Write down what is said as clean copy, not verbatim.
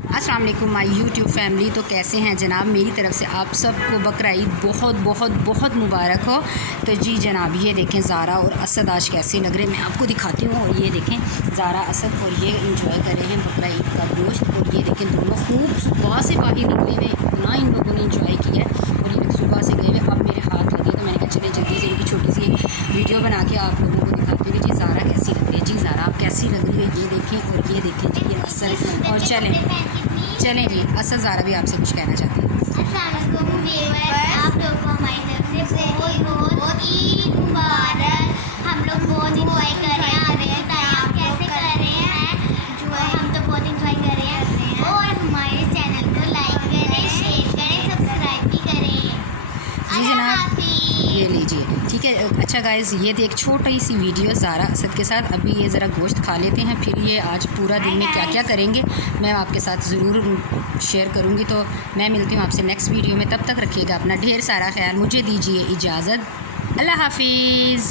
अस्सलाम वालेकुम my YouTube family. तो कैसे हैं जनाब, मेरी तरफ से आप सबको बकरा ईद बहुत बहुत बहुत मुबारक हो। तो जी जनाब, ये देखें ज़ारा और असद आज कैसे लग रहे हैं, मैं आपको दिखाती हूँ। और ये देखें ज़ारा, असद और ये इंजॉय कर रहे हैं बकरा ईद का गोश्त। और ये देखें दोनों खूब सुबह से बाहर निकले हुए, इतना इन लोगों ने इंजॉय किया है। और ये सुबह से गए हुए, अब मेरे हाथ लगे तो मैंने कहा चले जल्दी से इनकी छोटी सी वीडियो बना के आप लोगों को दिखाती हूँ। जी ज़ारा कैसी लग रही है, जी ज़ारा आप कैसी लग रही है, ये देखें। और ये देखें जी ये असद। और चलें जी, असद ज़ारा भी आपसे कुछ कहना चाहती हैं। आप लोग को हमारी तरफ से बहुत बहुत ईद मुबारक। हम लोग बहुत इंजॉय कर रहे हैं। आप कैसे कर रहे हैं? हम तो बहुत इंजॉय कर रहे हैं। और हमारे चैनल को लाइक करें, शेयर करें, सब्सक्राइब भी करें। जी जनाब, ये लीजिए, ठीक है। अच्छा गाइज़, ये थी एक छोटी सी वीडियो ज़ारा असद के साथ। अभी ये ज़रा गोश्त खा लेते हैं, फिर ये आज पूरा दिन में क्या क्या करेंगे मैं आपके साथ ज़रूर शेयर करूँगी। तो मैं मिलती हूँ आपसे नेक्स्ट वीडियो में, तब तक रखिएगा अपना ढेर सारा ख्याल। मुझे दीजिए इजाज़त, अल्लाह हाफिज़।